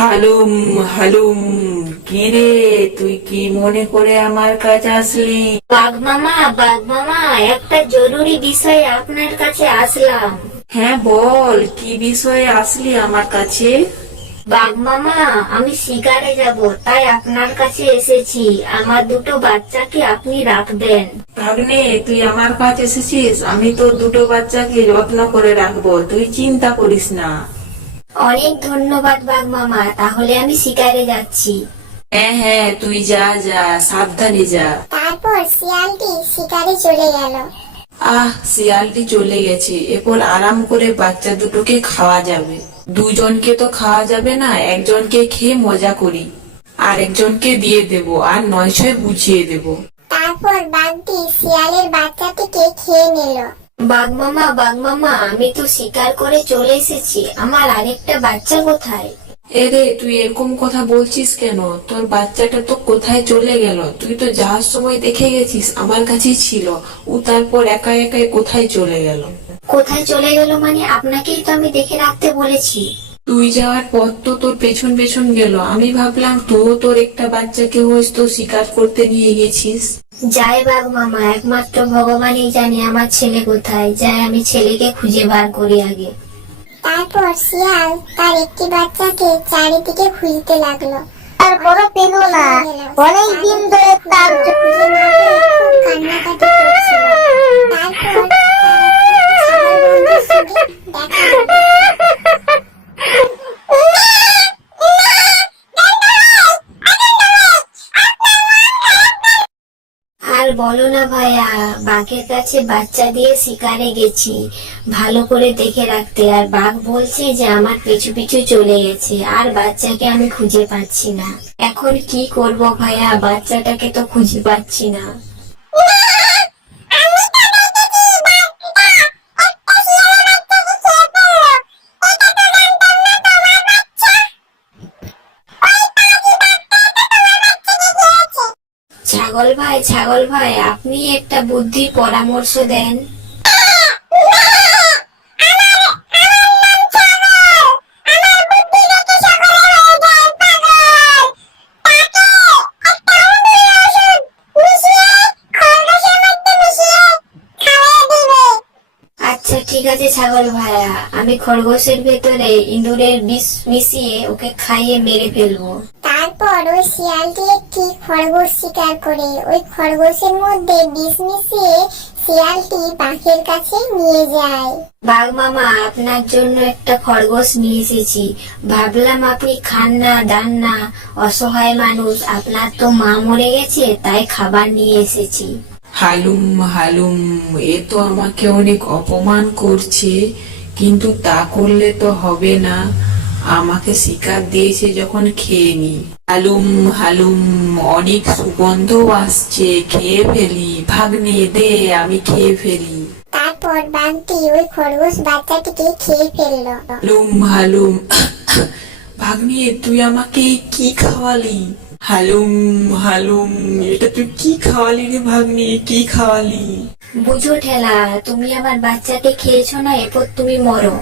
হালুম হালুম। কি রে তুই কি মনে করে আমার কাছে আসলি? বাঘ মামা বাঘ মামা একটা জরুরি বিষয়ে আপনার কাছে আসলাম। হ্যাঁ বল কি বিষয়ে আসলি আমার কাছে? বাঘ মামা আমি শিকারে যাব তাই আপনার কাছে এসেছি। আমার দুটো বাচ্চাকে আপনি রাখবেন। ভাগ্নে তুই আমার কাছে এসেছিস আমি তো দুটো বাচ্চাকে যত্ন করে রাখব তুই চিন্তা করিস না। অনেক ধন্যবাদ বাঘ মামা তাহলে আমি শিকারে যাচ্ছি। হ্যাঁ হ্যাঁ তুই যা যা সাবধানে যা। তারপর শিয়ালটি শিকারে চলে গেল। আহ শিয়ালটি চলে গেছে এরপর আরাম করে বাচ্চা দুটোকে খাওয়া যাবে। দুজনকে তো খাওয়া যাবে না একজনকে খেয়ে মজা করি। আর একজনকে দিয়ে দেব আর নয় ছয় বুঝিয়ে দেব। তারপর বাঘটি শিয়ালের বাচ্চাটিকে খেয়ে নিল। বাঘ মামা বাঘ মামা আমি তো শিকার করে চলে এসেছি। আমার আরেকটা বাচ্চা কোথায়? এরে তুই এরকম কথা বলছিস কেন? তোর বাচ্চাটা তো কোথায় চলে গেল? তুই তো যাওয়ার সময় দেখে গেছিস আমার কাছেই ছিল। ও তারপর একা একাই কোথায় চলে গেল? কোথায় চলে গেল মানে আপনাকেই তো আমি দেখে রাখতে বলেছি। তুই যাওয়ার পর তো তোর পেছন পেছন গেল। আমি ভাবলাম তুইও তোর একটা বাচ্চাকে হয়তো শিকার করতে নিয়ে গেছিস। যাই বাঘ মামা একমাত্র ভগবানই জানে আমার ছেলে কোথায়। যাই আমি ছেলেকে খুঁজে বার করি আগে। তারপর শিয়াল তার একটি বাচ্চাকে চারিদিকে খুঁজতে লাগল। আর বড় পেল না। অনেক দিন ধরে তার কান্নাকাটি বলো না ভাইয়া, বাঘের কাছে বাচ্চা দিয়ে শিকারে গেছি। ভালো করে দেখে রাখতে। আর বাঘ বলছে যে আমার পিছু পিছু চলে গেছে, আর বাচ্চাকে আমি খুঁজে পাচ্ছি না। এখন কি করব ভাইয়া? বাচ্চাটাকে তো খুঁজে পাচ্ছি না। ছাগল ভাই ছাগল ভাই, আপনি একটা বুদ্ধির পরামর্শ দেন। আচ্ছা ঠিক আছে ছাগল ভাইয়া, আমি খরগোশের ভেতরে ইঁদুরের বিষ মিশিয়ে ওকে খাইয়ে মেরে ফেলব। তারপর ওই শিয়ালটি একটি খরগোশ শিকার করে। ওই খরগোশের মধ্যে বিষ মিশিয়ে শিয়ালটি বাঘের কাছে নিয়ে যায়। বাঘ মামা আপনার জন্য একটা খরগোশ নিয়ে এসেছি। ভাবলাম আপনি খান না দান না অসহায় মানুষ। আপনার তো মা মরে গেছে তাই খাবার নিয়ে এসেছি। হালুম হালুম এ তো আমাকে অনেক অপমান করছে কিন্তু তা করলে তো হবে না। আমাকে শিকার দিয়েছে যখন খেয়ে নি। হালুম হালুম অনেক সুগন্ধ আসছে খেয়ে ফেলি। ভাগ্নে দে আমি খেয়ে ফেলি। তারপর বাঘটি ওই খরগোশ বাচ্চাটিকে খেয়ে ফেলল। হালুম হালুম ভাগ্নে তুই আমাকে কি খাওয়ালি? হালুম হালুম এটা তুই কি খাওয়ালি রে ভাগ্নে কি খাওয়ালি? বুঝো ঠেলা তুমি আমার বাচ্চাকে খেয়েছো না এরপর তুমি মরো।